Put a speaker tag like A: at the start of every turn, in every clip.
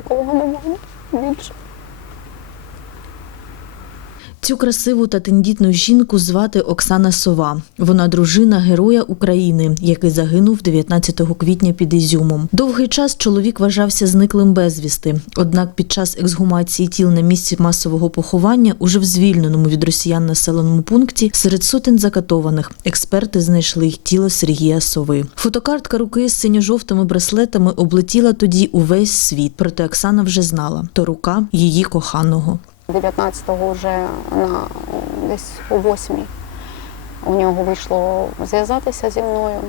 A: такого немає більше.
B: Цю красиву та тендітну жінку звати Оксана Сова. Вона дружина героя України, який загинув 19 квітня під Ізюмом. Довгий час чоловік вважався зниклим безвісти. Однак під час ексгумації тіл на місці масового поховання, уже в звільненому від росіян населеному пункті, серед сотень закатованих експерти знайшли тіло Сергія Сови. Фотокартка руки з синьо-жовтими браслетами облетіла тоді увесь світ. Проте Оксана вже знала то рука її коханого.
A: 19-го вже на десь о 8 у нього вийшло зв'язатися зі мною.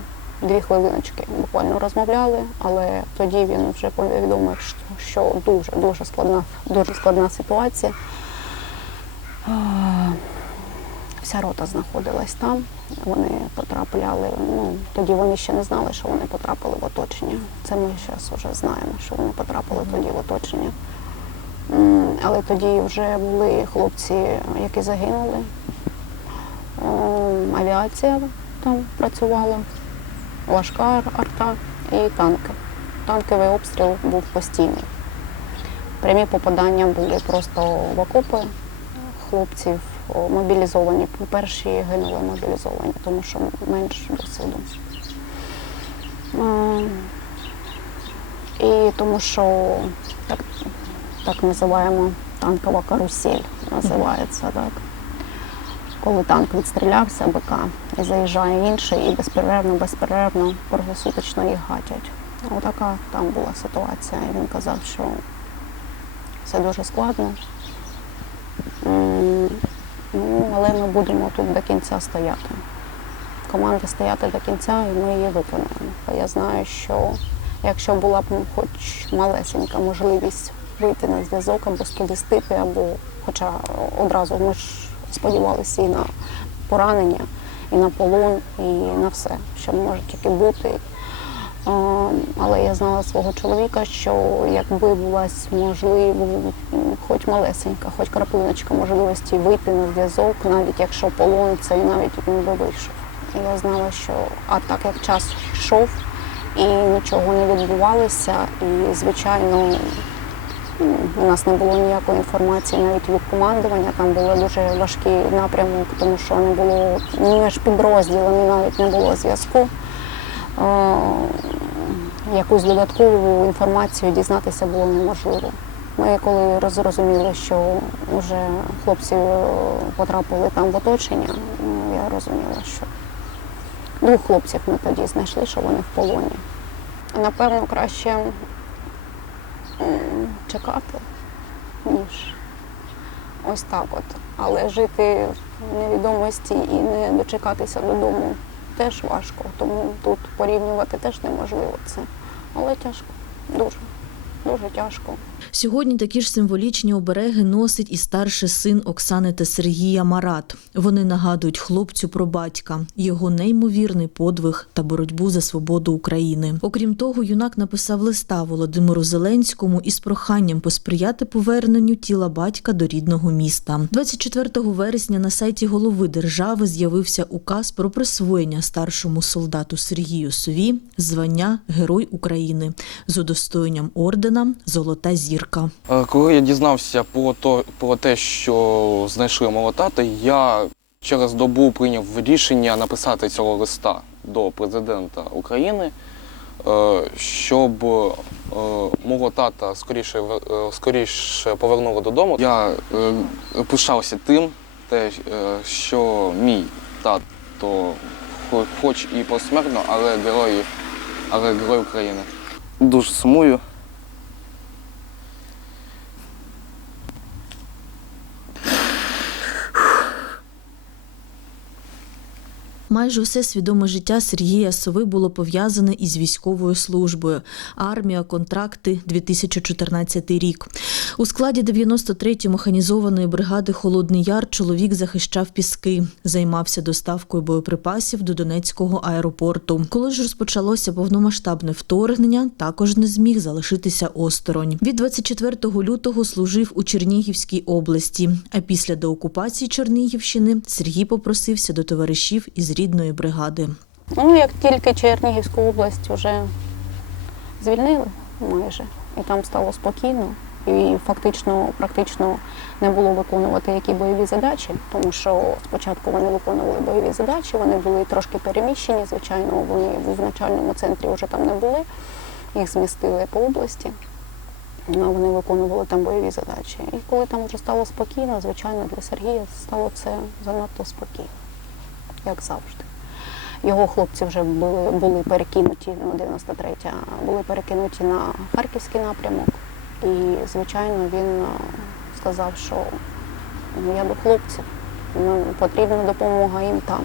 A: Дві хвилиночки буквально розмовляли, але тоді він вже повідомив, що дуже дуже складна, дуже складна ситуація. Вся рота знаходилась там. Вони потрапляли. Ну тоді вони ще не знали, що вони потрапили в оточення. Це ми зараз вже знаємо, що вони потрапили тоді в оточення. Але тоді вже були хлопці, які загинули. Авіація там працювала, важка арта і танки. Танковий обстріл був постійний. Прямі попадання були просто в окопи хлопців мобілізовані. Перші гинули мобілізовані, тому що менш досвіду. І тому що так, так називаємо танкова карусель, називається так. Коли танк відстрілявся, БК, і заїжджає інший, і безперервно, безперервно, круглосуточно їх гатять. Отака там була ситуація. І він казав, що все дуже складно. Ну, але ми будемо тут до кінця стояти. Команда стояти до кінця, і ми її виконаємо. Я знаю, що якщо була б хоч малесенька можливість вийти на зв'язок або сповістити, або хоча одразу ми ж сподівалися і на поранення, і на полон, і на все, що може тільки бути. Але я знала свого чоловіка, що якби була можливо, хоч малесенька, хоч краплиночка можливості вийти на зв'язок, навіть якщо полон, це навіть він би вийшов. І я знала, що а так як час йшов і нічого не відбувалося, і звичайно у нас не було ніякої інформації навіть від командування. Там був дуже важкий напрямок, тому що не було ні між підрозділами навіть не було зв'язку. Е, Якусь додаткову інформацію дізнатися було неможливо. Ми коли розрозуміли, що вже хлопці е, потрапили там в оточення, ну, я розуміла, що двох хлопців ми тоді знайшли, що вони в полоні. Напевно, краще чекати, ніж ось так от. Але жити в невідомості і не дочекатися додому теж важко. Тому тут порівнювати теж неможливо це. Але тяжко, дуже, дуже тяжко.
B: Сьогодні такі ж символічні обереги носить і старший син Оксани та Сергія Марат. Вони нагадують хлопцю про батька, його неймовірний подвиг та боротьбу за свободу України. Окрім того, юнак написав листа Володимиру Зеленському із проханням посприяти поверненню тіла батька до рідного міста. 24 вересня на сайті голови держави з'явився указ про присвоєння старшому солдату Сергію Сові звання Герой України з удостоєнням ордена Золота зірка.
C: Е, Коли я дізнався про, то, про те, що знайшли мого тата, я через добу прийняв рішення написати цього листа до президента України, е, щоб е, мого тата скоріше, скоріше повернули додому. Я пишався тим, те, що мій тато, хоч і посмертно, але герой, але герой України. Дуже сумую.
B: Майже усе свідоме життя Сергія Сови було пов'язане із військовою службою. Армія, контракти, 2014 рік. У складі 93-ї механізованої бригади Холодний Яр чоловік захищав піски, займався доставкою боєприпасів до Донецького аеропорту. Коли ж розпочалося повномасштабне вторгнення, також не зміг залишитися осторонь. Від 24 лютого служив у Чернігівській області. А після деокупації Чернігівщини Сергій попросився до товаришів із рідної бригади.
A: Ну, як тільки Чернігівську область вже звільнили майже, і там стало спокійно. І фактично, практично не було виконувати які бойові задачі, тому що спочатку вони виконували бойові задачі, вони були трошки переміщені. Звичайно, вони в начальному центрі вже там не були, їх змістили по області. Ну, Вони виконували там бойові задачі. І коли там вже стало спокійно, звичайно, для Сергія стало це занадто спокійно, як завжди. Його хлопці вже були, були перекинуті, ну, 93-я, були перекинуті на харківський напрямок. І, звичайно, він е, сказав, що ну, я до хлопців, ну, потрібна допомога їм там.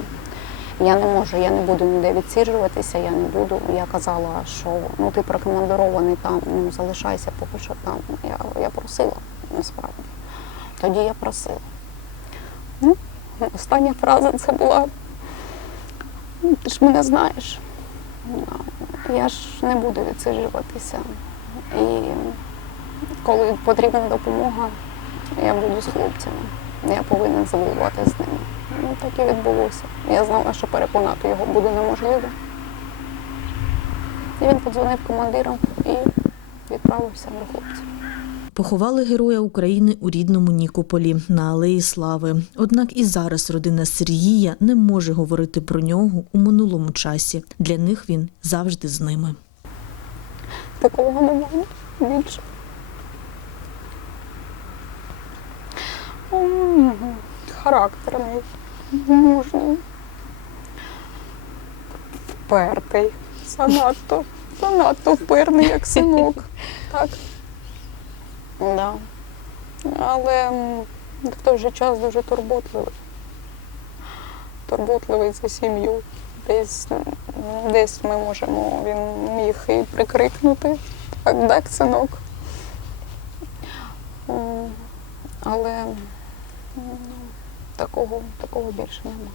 A: Я не можу, я не буду ніде відсиджуватися, я не буду. Я казала, що ну ти прокомандирований там, ну залишайся поки що там. Я, я просила насправді. Тоді я просила. Ну, остання фраза це була. «Ну, Ти ж мене знаєш. Ну, Я ж не буду відсиджуватися. І коли потрібна допомога, я буду з хлопцями. Я повинен завоювати з ними. Ну, так і відбулося. Я знала, що переконати його буде неможливо. І він подзвонив командирам і відправився до хлопців.
B: Поховали героя України у рідному Нікополі на Алеї Слави. Однак і зараз родина Сергія не може говорити про нього у минулому часі. Для них він завжди з ними.
A: Такого немає більше. Характерний, мужній, впертий, занадто, занадто впирний, як синок. Так. Да. Але в той же час дуже турботливий. Турботливий за сім'ю. Десь, десь ми можемо, він міг і прикрикнути. Так, так, синок. Але м, такого, такого більше немає.